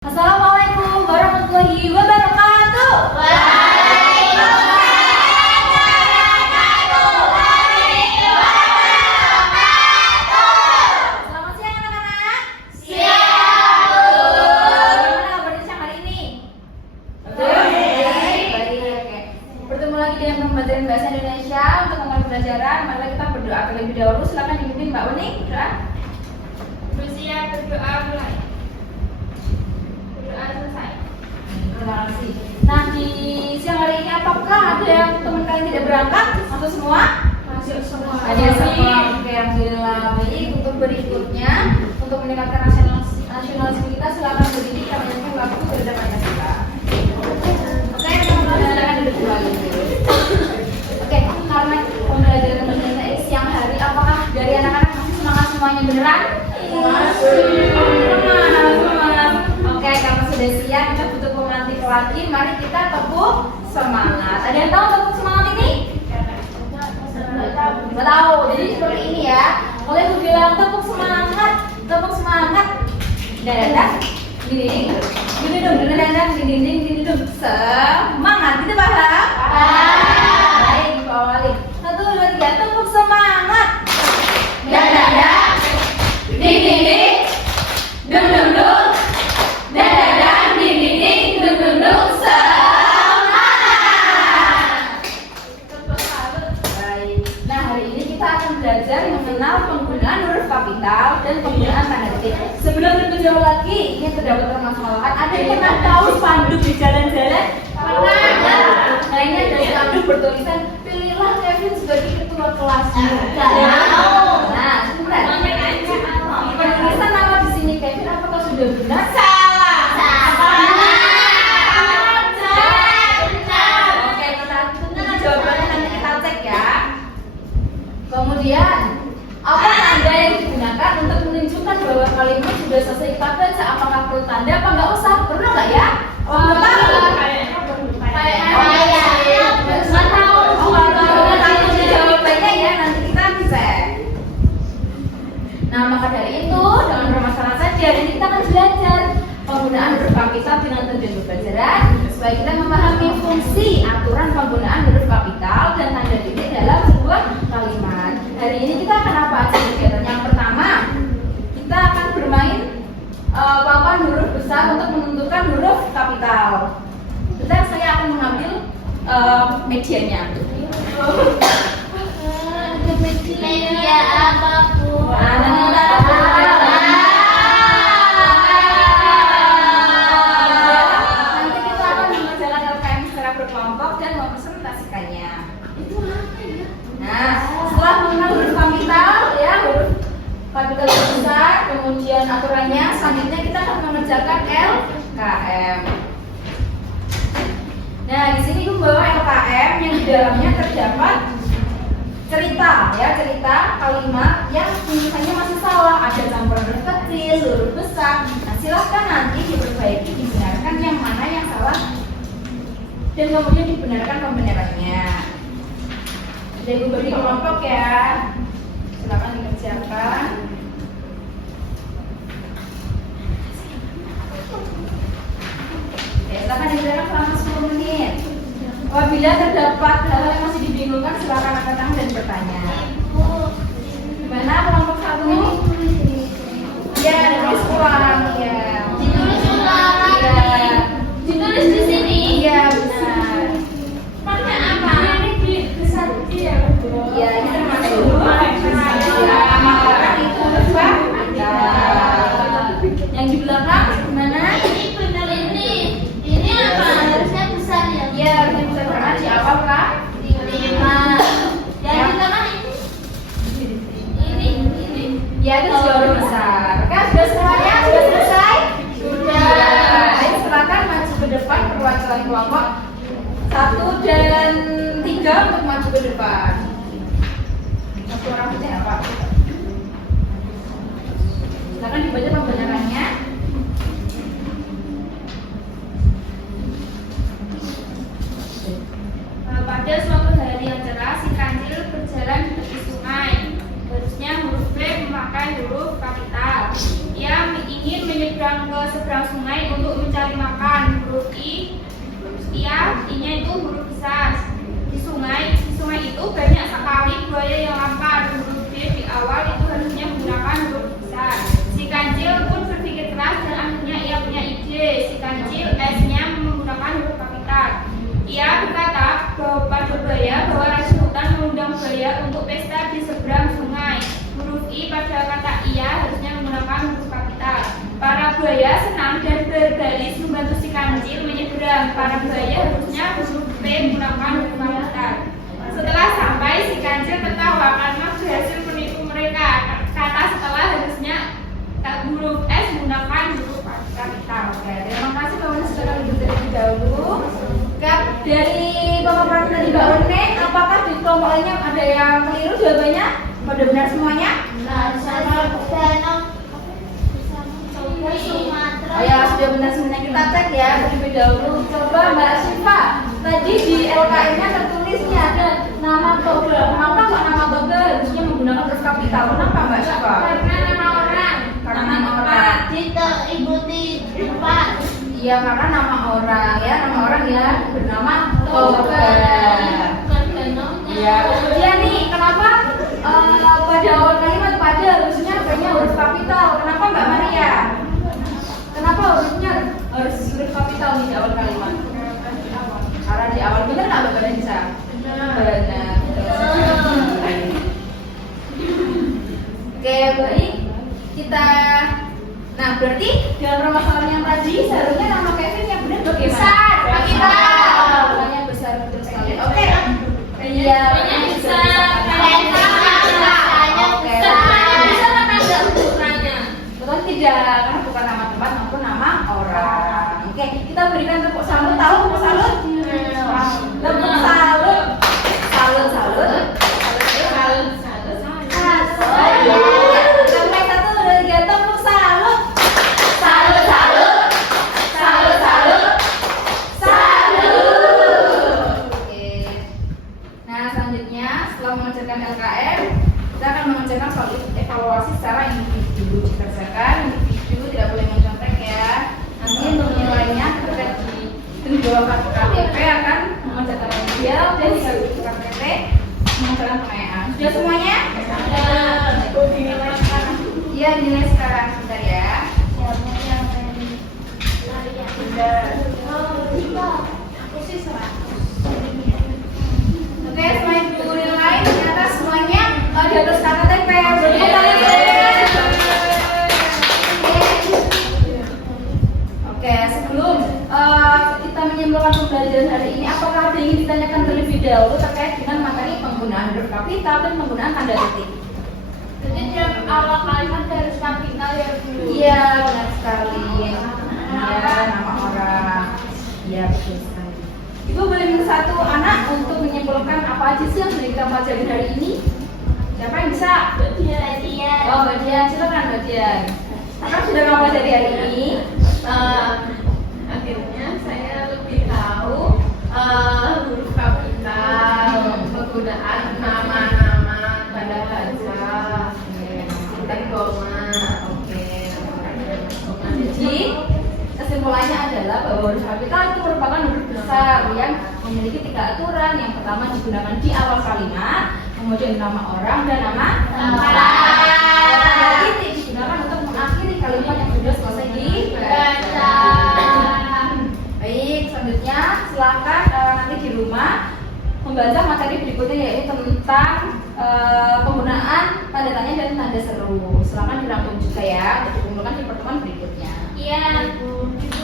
Assalamualaikum warahmatullahi wabarakatuh. Waalaikumsalam warahmatullahi wabarakatuh. Selamat siang anak-anak. Siang, Bu. Bagaimana kabarnya siang hari ini? Baik. Oke. Bertemu lagi dengan pembelajaran bahasa Indonesia untuk memulai pembelajaran. Mari kita berdoa terlebih dahulu. Silakan dipimpin Mbak Uni. Doa. Bersiap berdoa mulai. Berdoa selesai. Terima kasih. Nah, di siang hari ini apakah ada yang teman kalian tidak berangkat atau semua? Masuk semua. Ada semua. Oke, alhamdulillah. Baik, untuk berikutnya untuk meningkatkan nasionalisme kita silakan berdiri kami berikan waktu terhadap Pancasila. Oke, teman-teman silakan duduk kembali. Oke, karena pembelajaran bahasa siang hari, apakah dari anak-anak masih semangat semuanya beneran? Semangat. Oke, kalau sudah siap kita butuh pemantik lagi. Mari kita tepuk semangat. Ada yang tahu tepuk semangat ini? Nggak tahu. Jadi seperti ini ya. Oleh aku bilang tepuk semangat, tepuk semangat. Dadah, dinding, dinding, semangat. Gitu paham? Baik, diawali. 1, 2, 3, tepuk semangat. Dadah, dinding, semangat. Baik. Nah, hari ini kita akan belajar mengenal penggunaan huruf kapital dan penggunaan tanda detik. Sebelum lebih jauh lagi, ini terdapat permasalahan. Ada yang pernah tahu spanduk di jalan-jalan? Pernah. Nah, ini ada spanduk bertulisan pilihlah Kevin sebagai ketua kelas. Nah, sebentar. Penulisan nama di sini Kevin apakah sudah benar? Oke, kita jawabannya nanti kita cek ya. Kemudian, apa tanda yang digunakan untuk menunjukkan bahwa kalimat sudah selesai kita baca? Apakah perlu tanda apa nggak usah? Perlu nggak ya? Nggak tahu. Nggak tahu. Nanti jawabannya ya, nanti kita cek. Nah, maka dari itu, dengan bermasalah saja, dan kita akan belajar penggunaan huruf kapital dengan tujuan pembelajaran supaya kita memahami fungsi aturan penggunaan huruf kapital dan tanda titik dalam sebuah kalimat. Hari ini kita akan apa aja kegiatan? Yang pertama, kita akan bermain papan huruf besar untuk menentukan huruf kapital. Bentar, saya akan mengambil medianya. Media apapun. Nanti kita akan mengerjakan LKM secara berkelompok dan mempresentasikannya. Itu apa ya? Nah, setelah mengenal huruf kapital, ya huruf kapital besar, kemudian aturannya, selanjutnya kita akan mengerjakan LKM. Nah, di sini gue bawa LKM yang di dalamnya terdapat cerita kalimat yang tulisannya masih salah, ada campuran huruf kecil, huruf besar. Nah, silahkan nanti diperbaiki, dibenarkan yang mana yang salah dan kemudian dibenarkan pembenarannya. Jadi gue beri kelompok ya, silahkan dikerjakan. Ya, silahkan dikerjakan selama 10 menit. Apabila terdapat hal yang masih dibingungkan, silakan angkat tangan dan bertanya. Gimana kelompok 1? Ya, ditulis ulang ya. Ditulis ulang lagi. Iya. Ditulis di sini. Iya, benar. Pakai apa? Iya, ini termasuk ya, makanan itu berbah. Yang di belakang gimana? Ini benar ini. Ini apa? Harusnya besar ya. Iya, harusnya bisa berapa di awal kak? 5. Yang di tengah ini. Ya, itu jauh besar. Kan sudah semuanya? Sudah selesai? Sudah. Baik, silakan maju ke depan perwakilan kelompok 1 dan 3 untuk maju ke depan. Satu orang saja apa? Silakan dibaca pembenarannya. Pada suatu hari yang cerah, si kancil berjalan di tepi sungai. Harusnya huruf B memakai huruf kapital. Ia ingin menyeberang ke seberang sungai untuk kelompoknya ada yang keliru jawabannya? Pada benar semuanya? Oh ya, sudah benar semuanya, kita cek ya terlebih dahulu. Coba Mbak Syifa, tadi di LKM-nya tertulisnya ada nama Togel. Kenapa kok nama Togel harusnya menggunakan huruf kapital? Kenapa Mbak Syifa? Karena nama orang. Karena nama orang. Iya, karena nama orang ya, nama orang ya bernama Togel. Ya, kemudian nih, kenapa pada awal kalimat pada harusnya banyak huruf kapital? Kenapa Mbak Maria? Kenapa harusnya harus huruf kapital nih di awal kalimat? Karena di awal benar nggak Mbak Nisa? Benar. Oke, baik. Kita, nah berarti dalam permasalahan yang tadi seharusnya nama Kevin yang benar bagaimana? Besar, kapital. Namanya besar betul sekali. Oke. Iya. Betul tidak, karena bukan nama tempat maupun nama orang. Oke, kita berikan tepuk salut. Tahu tepuk salut? Tepuk salut. Salut. Sampai 1, 2, 3, tepuk salut. Salut. Oke. Nah, selanjutnya setelah mengerjakan LKM, kita akan mengerjakan soal evaluasi secara individu dikerjakan. Individu tidak boleh mencontek ya. Nanti untuk nilainya terkait di bawah KTP akan mengerjakan remedial dan di KTP mengerjakan pengayaan. Sudah semuanya? Iya, dinilai sekarang sebentar ya. Oke, semuanya buku nilai ternyata semuanya di atas KTP. Oke, sebelum kita menyimpulkan pembelajaran hari ini, apakah ada yang ingin ditanyakan terlebih dahulu terkait dengan materi penggunaan huruf kapital dan penggunaan tanda titik? Jadi tiap awal kalimat harus kapital ya Bu. Iya, benar sekali. Ya, nama orang. Iya, betul sekali. Ibu boleh minta satu anak untuk menyimpulkan apa aja sih yang sudah kita pelajari hari ini? Siapa yang bisa? Dia. Oh, Mbak Dian, silakan Mbak Dian. Apa sudah kamu pelajari hari ini? Akhirnya saya lebih tahu huruf kapital, penggunaan nama-nama tanda baca, sintak koma. Jadi kesimpulannya adalah bahwa huruf kapital itu merupakan huruf besar yang memiliki 3 aturan. Yang pertama digunakan di awal kalimat, kemudian nama orang dan nama tempat. Titik digunakan untuk mengakhiri kalimat yang sudah selesai dibaca. Baik, selanjutnya silakan nanti di rumah membaca materi berikutnya yaitu tentang penggunaan tanda tanya dan tanda seru. Silakan dirangkum juga ya untuk dikumpulkan di pertemuan berikutnya. Iya.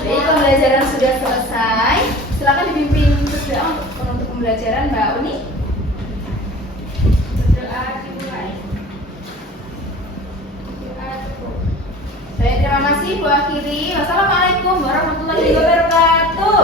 Baik, pembelajaran sudah selesai. Silakan dipimpin berdoa untuk pembelajaran Mbak Uni. Berdoa dimulai. Baik, terima kasih Bu akhiri. Wassalamualaikum warahmatullahi wabarakatuh.